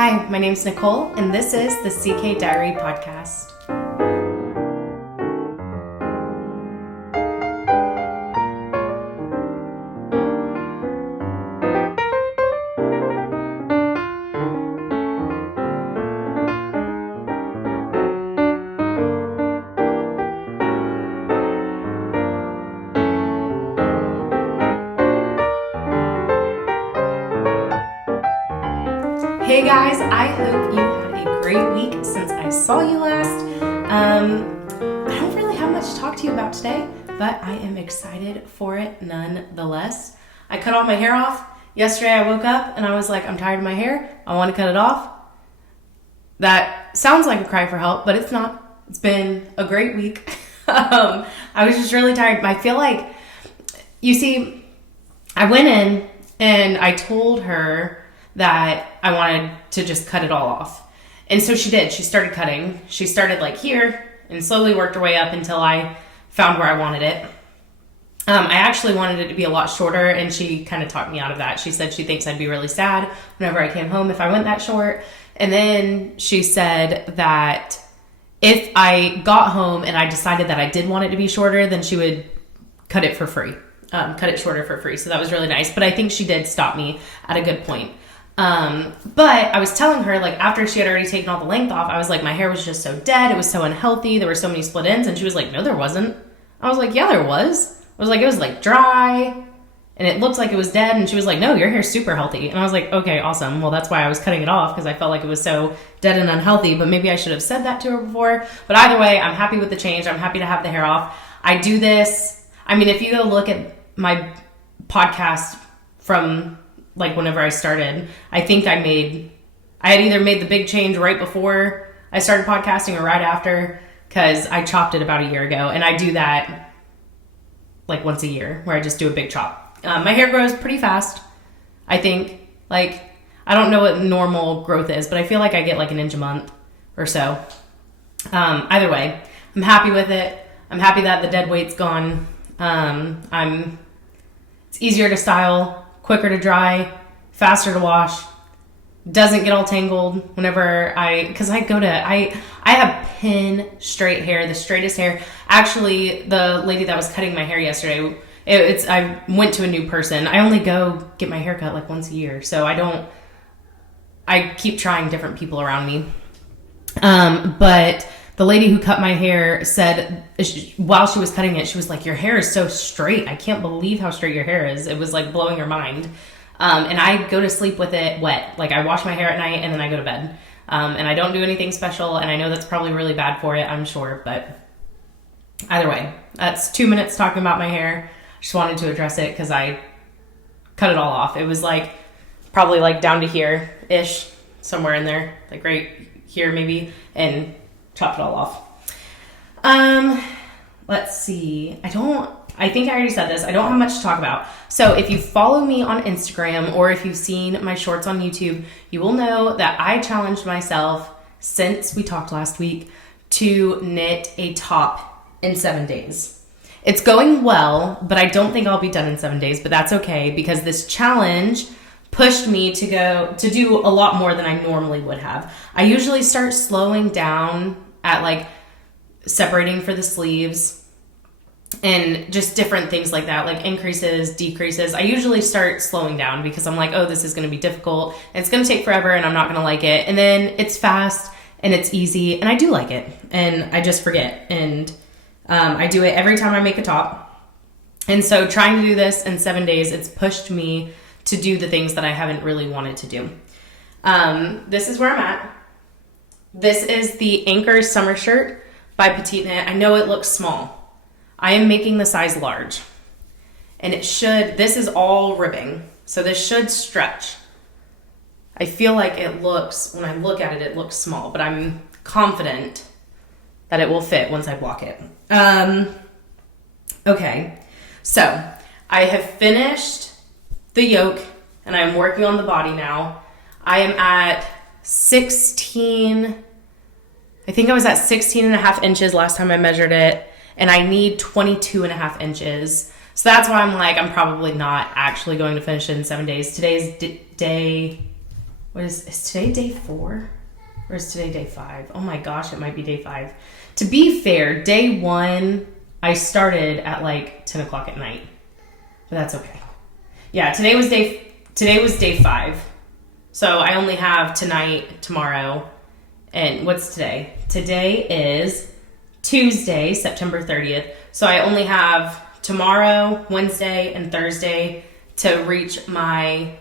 Hi, my name's Nicole, and this is the CK Diary Podcast. Hey guys, I hope you had a great week since I saw you last. I don't really have much to talk to you about today, but I am excited for it nonetheless. I cut all my hair off. Yesterday I woke up and I was like, I'm tired of my hair. I want to cut it off. That sounds like a cry for help, but it's not. It's been a great week. I was just really tired. I feel like, you see, I went in and I told her that I wanted to just cut it all off. And so she did. She started cutting. She started like here and slowly worked her way up until I found where I wanted it. I actually wanted it to be a lot shorter, and she kind of talked me out of that. She said she thinks I'd be really sad whenever I came home if I went that short. And then she said that if I got home and I decided that I did want it to be shorter, then she would cut it for free. Cut it shorter for free. So that was really nice. But I think she did stop me at a good point. But I was telling her, like, after she had already taken all the length off, I was like, my hair was just so dead. It was so unhealthy. There were so many split ends. And she was like, no, there wasn't. I was like, yeah, there was. I was like, it was like dry and it looked like it was dead. And she was like, no, your hair's super healthy. And I was like, okay, awesome. Well, that's why I was cutting it off, because I felt like it was so dead and unhealthy, but maybe I should have said that to her before. But either way, I'm happy with the change. I'm happy to have the hair off. I do this. I mean, if you go look at my podcast from like whenever I started, I think I had either made the big change right before I started podcasting or right after, because I chopped it about a year ago. And I do that like once a year where I just do a big chop. My hair grows pretty fast. I think, like, I don't know what normal growth is, but I feel like I get like an inch a month or so. Either way, I'm happy with it. I'm happy that the dead weight's gone. It's easier to style, quicker to dry, faster to wash, doesn't get all tangled whenever I have pin straight hair, the straightest hair. Actually, the lady that was cutting my hair yesterday, I went to a new person. I only go get my hair cut like once a year, so I keep trying different people around me. But the lady who cut my hair said, while she was cutting it, she was like, your hair is so straight. I can't believe how straight your hair is. It was like blowing her mind. And I go to sleep with it wet. Like, I wash my hair at night and then I go to bed. And I don't do anything special. And I know that's probably really bad for it, I'm sure. But either way, that's 2 minutes talking about my hair. Just wanted to address it because I cut it all off. It was like probably like down to here-ish, somewhere in there, like right here maybe, and chopped it all off. Let's see. I think I already said this. I don't have much to talk about. So if you follow me on Instagram, or if you've seen my shorts on YouTube, you will know that I challenged myself, since we talked last week, to knit a top in 7 days. It's going well, but I don't think I'll be done in 7 days, but that's okay, because this challenge pushed me to do a lot more than I normally would have. I usually start slowing down at like separating for the sleeves and just different things like that, like increases, decreases. I usually start slowing down because I'm like, oh, this is going to be difficult. And it's going to take forever and I'm not going to like it. And then it's fast and it's easy and I do like it and I just forget. And I do it every time I make a top. And so trying to do this in 7 days, it's pushed me to do the things that I haven't really wanted to do. This is where I'm at. This is the Anchor Summer Shirt by Petite Knit. I know it looks small. I am making the size large. And this is all ribbing. So this should stretch. I feel like when I look at it, it looks small, but I'm confident that it will fit once I block it. Okay. So I have finished the yoke and I'm working on the body now. I am at 16, I think I was at 16 and a half inches last time I measured it, and I need 22 and a half inches. So that's why I'm like, I'm probably not actually going to finish it in 7 days. Today's day is today day 4? Or is today day 5? Oh my gosh, it might be day 5. To be fair, day 1, I started at like 10 o'clock at night. But that's okay. Yeah, today was day 5. So I only have tonight, tomorrow, and what's today? Today is Tuesday, September 30th. So I only have tomorrow, Wednesday, and Thursday to reach my,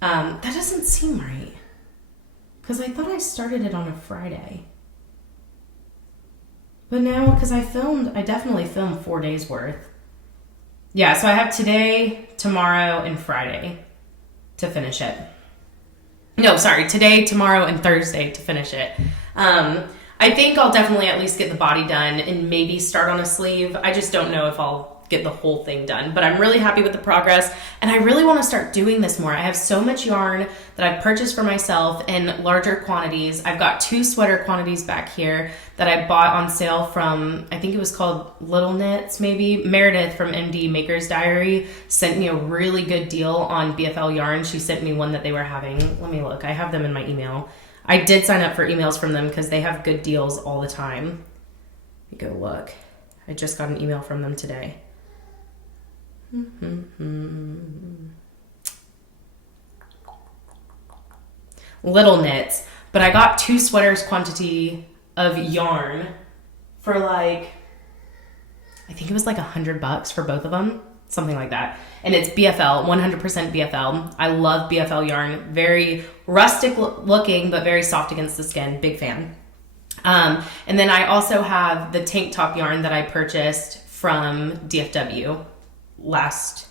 that doesn't seem right. Because I thought I started it on a Friday. But now, because I definitely filmed 4 days worth. Yeah, so I have today, tomorrow, and Friday to finish it. No, sorry, today, tomorrow, and Thursday to finish it. I think I'll definitely at least get the body done and maybe start on a sleeve. I just don't know if I'll get the whole thing done, but I'm really happy with the progress, and I really want to start doing this more. I have so much yarn that I've purchased for myself in larger quantities. I've got 2 sweater quantities back here that I bought on sale from, I think it was called Little Knits, maybe. Meredith from MD Maker's Diary sent me a really good deal on BFL yarn. She sent me one that they were having. Let me look. I have them in my email. I did sign up for emails from them because they have good deals all the time. Let me go look. I just got an email from them today. Little Knits, but I got 2 sweaters quantity of yarn for like, I think it was like $100 for both of them, something like that. And it's BFL, 100% BFL. I love BFL yarn, very rustic looking, but very soft against the skin. Big fan. And then I also have the tank top yarn that I purchased from DFW last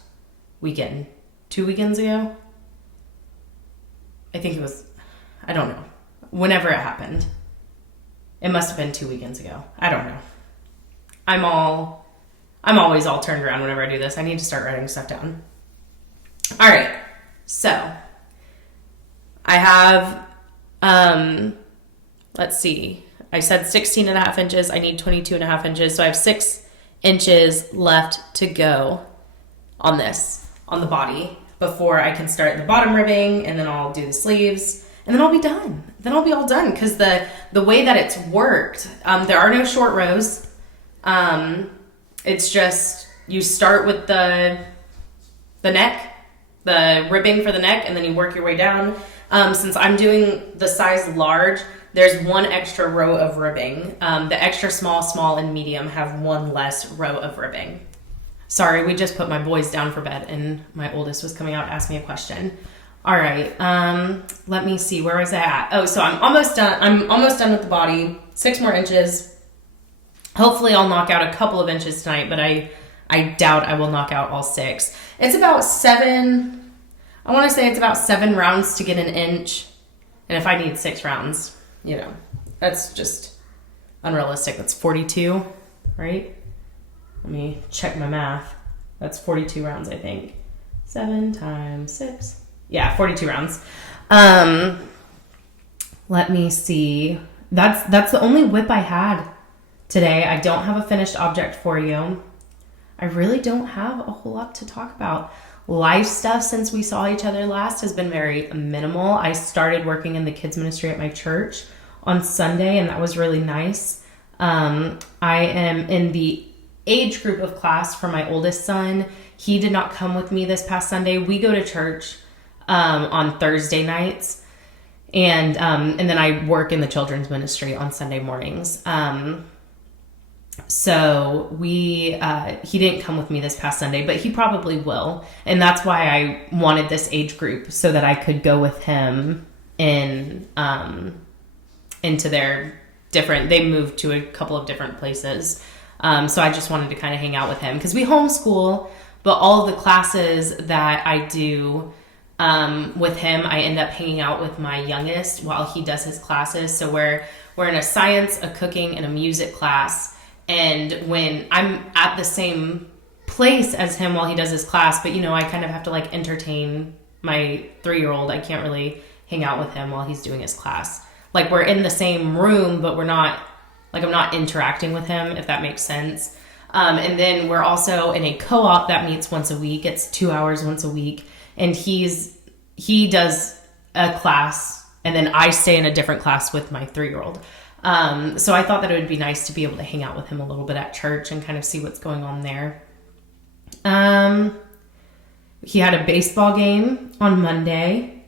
weekend, 2 weekends ago. I think it was, I don't know, whenever it happened. It must have been 2 weekends ago. I don't know. I'm always all turned around whenever I do this. I need to start writing stuff down. All right. So I have, let's see. I said 16.5 inches. I need 22.5 inches. So I have 6 inches left to go on this, on the body, before I can start the bottom ribbing, and then I'll do the sleeves, and then I'll be done. Then I'll be all done, because the way that it's worked, there are no short rows. It's just, you start with the neck, the ribbing for the neck, and then you work your way down. Since I'm doing the size large, there's 1 extra row of ribbing. The extra small, and medium have 1 less row of ribbing. Sorry, we just put my boys down for bed, and my oldest was coming out to ask me a question. All right, let me see, where was I at? Oh, so I'm almost done. I'm almost done with the body. 6 more inches. Hopefully I'll knock out a couple of inches tonight, but I doubt I will knock out all 6. It's about 7, I want to say it's about 7 rounds to get an inch. And if I need 6 rounds, you know, that's just unrealistic. That's 42, right? Let me check my math. That's 42 rounds, I think. 7 times 6. Yeah, 42 rounds. Let me see. That's the only whip I had today. I don't have a finished object for you. I really don't have a whole lot to talk about. Life stuff since we saw each other last has been very minimal. I started working in the kids ministry at my church on Sunday, and that was really nice. I am in the age group of class for my oldest son. He did not come with me this past Sunday. We go to church on Thursday nights, and then I work in the children's ministry on Sunday mornings. So he didn't come with me this past Sunday, but he probably will. And that's why I wanted this age group, so that I could go with him into their different, they moved to a couple of different places. So I just wanted to kind of hang out with him, because we homeschool, but all of the classes that I do with him, I end up hanging out with my youngest while he does his classes. So we're in a science, a cooking, and a music class. And when I'm at the same place as him while he does his class, but, you know, I kind of have to like entertain my 3-year-old. I can't really hang out with him while he's doing his class. Like, we're in the same room, but we're not, like, I'm not interacting with him, if that makes sense. And then we're also in a co-op that meets once a week. It's 2 hours once a week. And he does a class, and then I stay in a different class with my 3-year-old. So I thought that it would be nice to be able to hang out with him a little bit at church and kind of see what's going on there. He had a baseball game on Monday.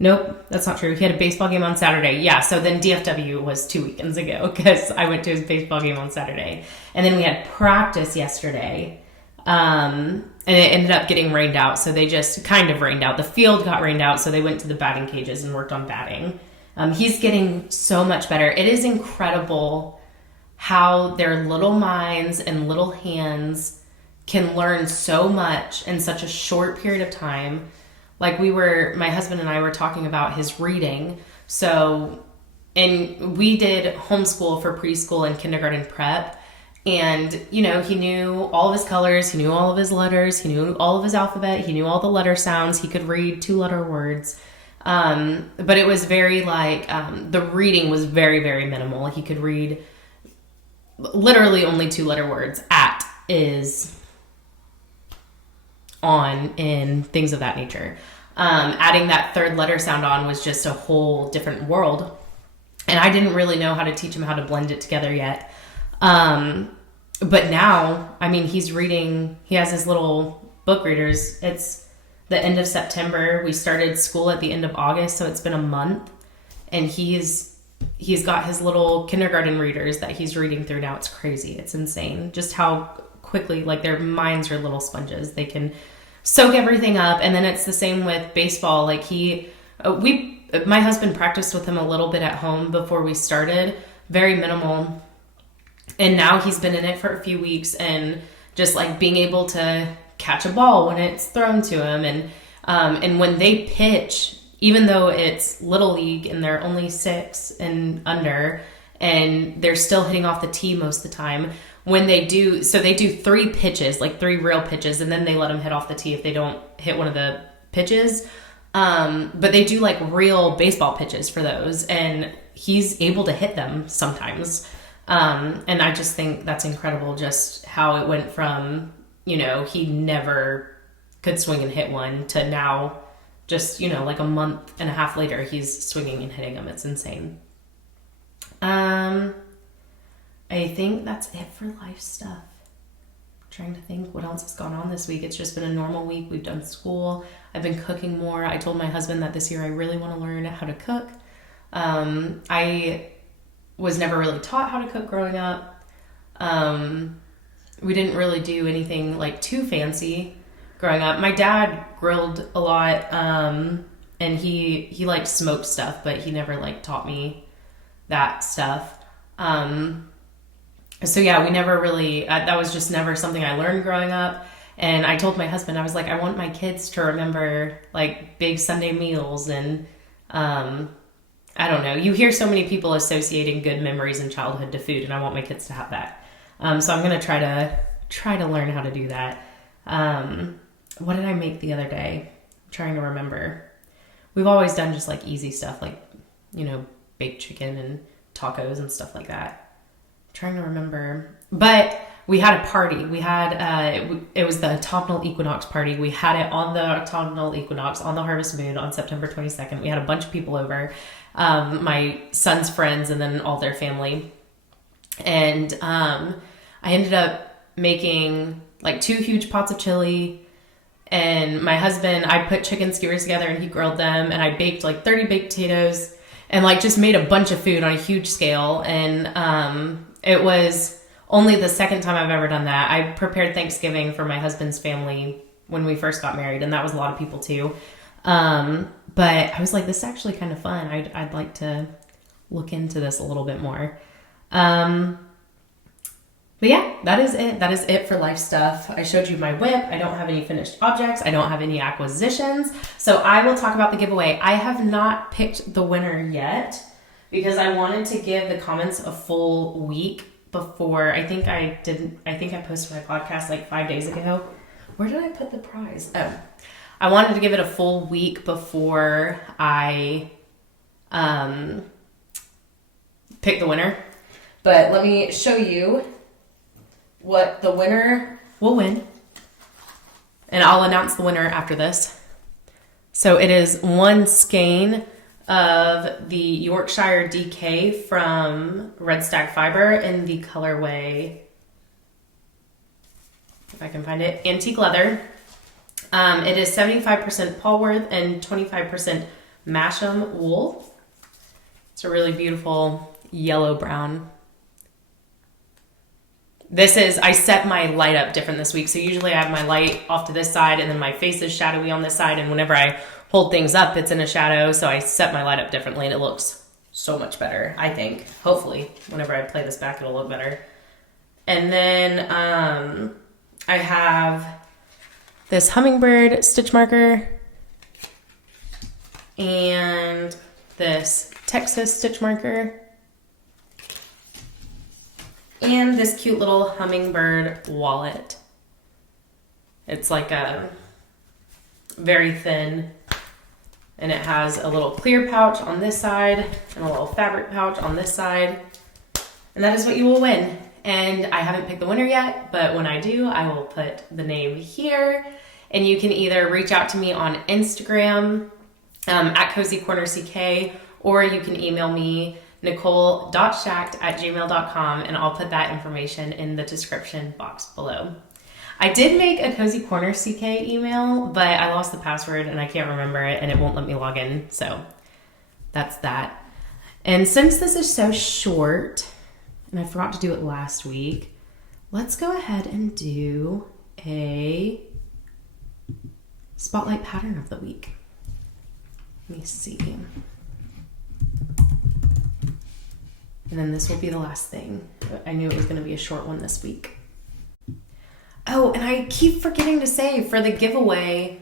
Nope, that's not true. He had a baseball game on Saturday. Yeah, so then DFW was 2 weekends ago because I went to his baseball game on Saturday. And then we had practice yesterday. And it ended up getting rained out, so they just kind of rained out. The field got rained out, so they went to the batting cages and worked on batting. He's getting so much better. It is incredible how their little minds and little hands can learn so much in such a short period of time. Like my husband and I were talking about his reading. So, and we did homeschool for preschool and kindergarten prep. And, he knew all of his colors, he knew all of his letters, he knew all of his alphabet, he knew all the letter sounds, he could read 2-letter words. But it was very the reading was very, very minimal. He could read literally only 2-letter words. At, is, on, in, things of that nature. Adding that 3rd letter sound on was just a whole different world. And I didn't really know how to teach him how to blend it together yet. But now, he's reading, he has his little book readers. It's the end of September. We started school at the end of August, so it's been a month. And he's got his little kindergarten readers that he's reading through now. It's crazy. It's insane. Just how quickly, their minds are little sponges. They can soak everything up. And then it's the same with baseball. My husband practiced with him a little bit at home before we started, very minimal. And now he's been in it for a few weeks and just being able to catch a ball when it's thrown to him. And when they pitch, even though it's little league and they're only 6 and under, and they're still hitting off the tee most of the time, when they do 3 pitches, 3 real pitches, and then they let them hit off the tee if they don't hit one of the pitches. But they do real baseball pitches for those, and he's able to hit them sometimes. And I just think that's incredible, just how it went from, he never could swing and hit one to now just, a month and a half later, he's swinging and hitting them. It's insane. I think that's it for life stuff. I'm trying to think what else has gone on this week. It's just been a normal week. We've done school. I've been cooking more. I told my husband that this year I really want to learn how to cook. I was never really taught how to cook growing up. We didn't really do anything too fancy growing up. My dad grilled a lot, and he liked smoked stuff, but he never taught me that stuff. So yeah, we never really, that was just never something I learned growing up. And I told my husband, I was I want my kids to remember big Sunday meals and, I don't know. You hear so many people associating good memories in childhood to food, and I want my kids to have that. So I'm going to try to learn how to do that. What did I make the other day? I'm trying to remember. We've always done just easy stuff, baked chicken and tacos and stuff like that. I'm trying to remember. But we had a party. We had, it was the autumnal equinox party. We had it on the autumnal equinox on the harvest moon on September 22nd. We had a bunch of people over. My son's friends and then all their family. And I ended up making 2 huge pots of chili. And my husband, I put chicken skewers together and he grilled them. And I baked 30 baked potatoes and just made a bunch of food on a huge scale. And it was only the second time I've ever done that. I prepared Thanksgiving for my husband's family when we first got married. And that was a lot of people too. But I was this is actually kind of fun. I'd like to look into this a little bit more. But yeah, that is it. That is it for life stuff. I showed you my whip. I don't have any finished objects. I don't have any acquisitions. So I will talk about the giveaway. I have not picked the winner yet because I wanted to give the comments a full week before. I think I posted my podcast 5 days ago. Where did I put the prize? Oh. I wanted to give it a full week before I pick the winner. But let me show you what the winner will win. And I'll announce the winner after this. So it is one skein of the Yorkshire DK from Red Stag Fiber in the colorway, if I can find it, Antique Leather. It is 75% Polworth and 25% Masham wool. It's a really beautiful yellow brown. I set my light up different this week. So usually I have my light off to this side and then my face is shadowy on this side. And whenever I hold things up, it's in a shadow. So I set my light up differently and it looks so much better, I think. Hopefully, whenever I play this back, it'll look better. And then I have this hummingbird stitch marker and this Texas stitch marker. And this cute little hummingbird wallet. It's like a very thin, and it has a little clear pouch on this side and a little fabric pouch on this side. And that is what you will win. And I haven't picked the winner yet, but when I do, I will put the name here. And you can either reach out to me on Instagram at Cozy Corner CK, or you can email me nicole.schacht@gmail.com, and I'll put that information in the description box below. I did make a Cozy Corner CK email, but I lost the password and I can't remember it and it won't let me log in. So that's that. And since this is so short, and I forgot to do it last week, let's go ahead and do a spotlight pattern of the week. Let me see. And then this will be the last thing. I knew it was going to be a short one this week. Oh, and I keep forgetting to say, for the giveaway,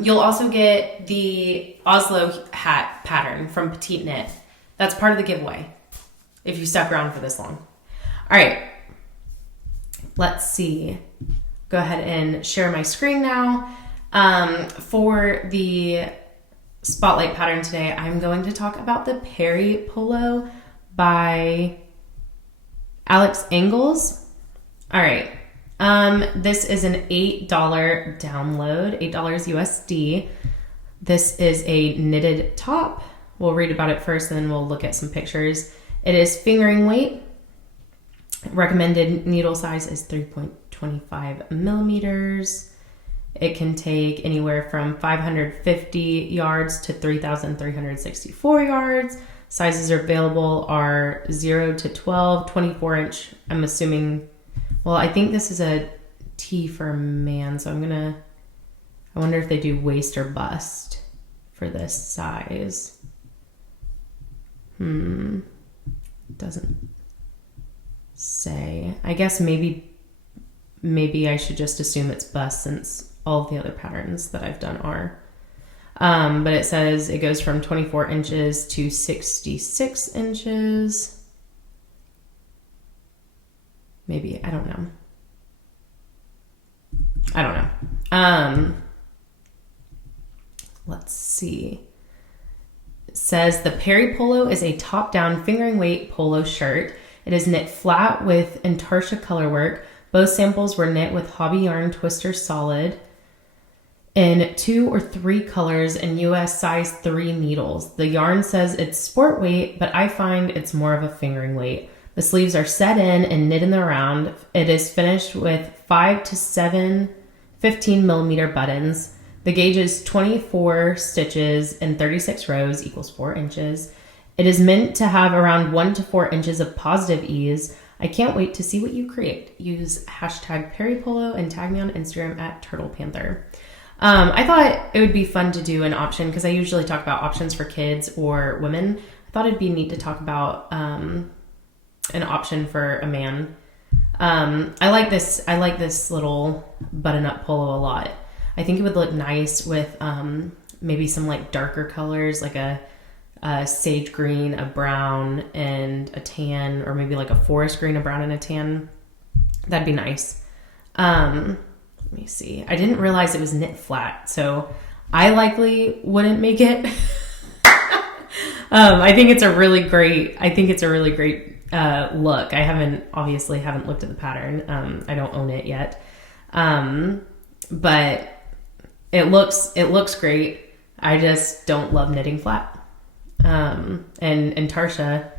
you'll also get the Oslo hat pattern from Petite Knit. That's part of the giveaway, if you stuck around for this long. All right, let's see. Go ahead and share my screen now. For the spotlight pattern today, I'm going to talk about the Perry Polo by Alex Engels. All right. This is an $8 download, $8 USD. This is a knitted top. We'll read about it first and then we'll look at some pictures. It is fingering weight. Recommended needle size is 3.25 millimeters. It can take anywhere from 550 yards to 3,364 yards. Sizes available are 0 to 12, 24 inch. I'm assuming, well, I think this is a T for a man, so I wonder if they do waist or bust for this size. Doesn't say. I guess maybe I should just assume it's bust since all of the other patterns that I've done are. But it says it goes from 24 inches to 66 inches. Maybe, I don't know. Let's see. It says the Perry Polo is a top-down fingering weight polo shirt. It is knit flat with intarsia colorwork. Both samples were knit with hobby yarn Twister Solid in 2 or 3 colors and US size 3 needles. The yarn says it's sport weight, but I find it's more of a fingering weight. The sleeves are set in and knit in the round. It is finished with 5 to 7 15 millimeter buttons. The gauge is 24 stitches and 36 rows equals 4 inches. It is meant to have around 1 to 4 inches of positive ease. I can't wait to see what you create. Use hashtag Perry Polo and tag me on Instagram at Turtle Panther. I thought it would be fun to do an option because I usually talk about options for kids or women. I thought it'd be neat to talk about an option for a man. I like this little button-up polo a lot. I think it would look nice with maybe some like darker colors, like a sage green, a brown, and a tan, or maybe like a forest green, a brown, and a tan. That'd be nice. Let me see. I didn't realize it was knit flat, so I likely wouldn't make it. I think it's a really great look. I obviously haven't looked at the pattern. I don't own it yet. But it looks great. I just don't love knitting flat. And Tarsha,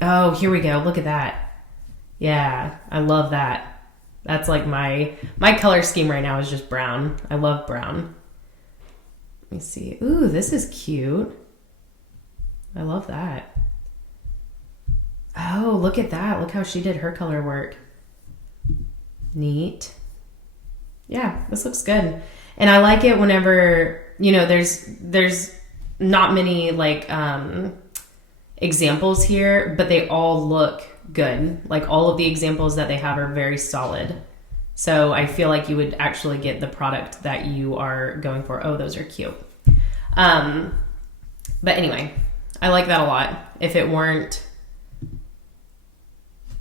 oh, here we go. Look at that. Yeah, I love that. That's like my color scheme right now is just brown. I love brown. Let me see. Ooh, this is cute. I love that. Oh, look at that. Look how she did her color work. Neat. Yeah, this looks good. And I like it whenever, you know, there's not many like examples here, but they all look good. Like all of the examples that they have are very solid. So I feel like you would actually get the product that you are going for. Oh, those are cute. But anyway, I like that a lot. If it weren't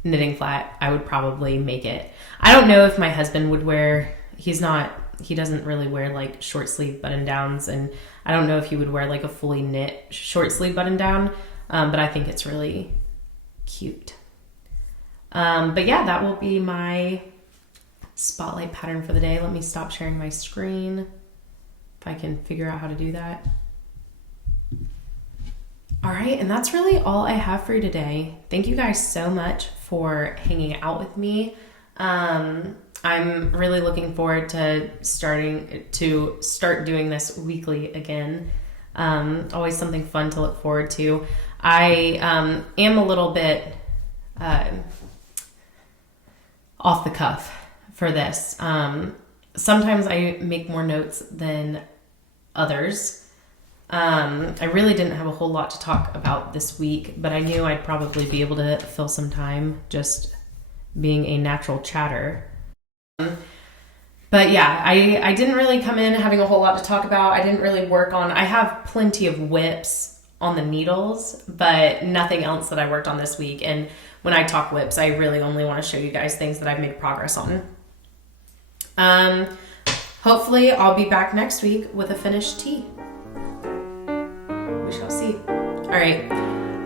knitting flat, I would probably make it. I don't know if my husband would wear, he doesn't really wear like short sleeve button downs, and I don't know if he would wear like a fully knit short sleeve button down, but I think it's really cute. But yeah, that will be my spotlight pattern for the day. Let me stop sharing my screen if I can figure out how to do that. All right, and that's really all I have for you today. Thank you guys so much for hanging out with me. I'm really looking forward to start doing this weekly again. Always something fun to look forward to. I am a little bit off the cuff for this. Sometimes I make more notes than others. I really didn't have a whole lot to talk about this week, but I knew I'd probably be able to fill some time just being a natural chatter. But yeah, I didn't really come in having a whole lot to talk about. I didn't really work on, I have plenty of whips on the needles, but nothing else that I worked on this week. And when I talk whips, I really only want to show you guys things that I've made progress on. Hopefully I'll be back next week with a finished tee. We shall see. All right.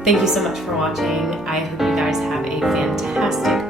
Thank you so much for watching. I hope you guys have a fantastic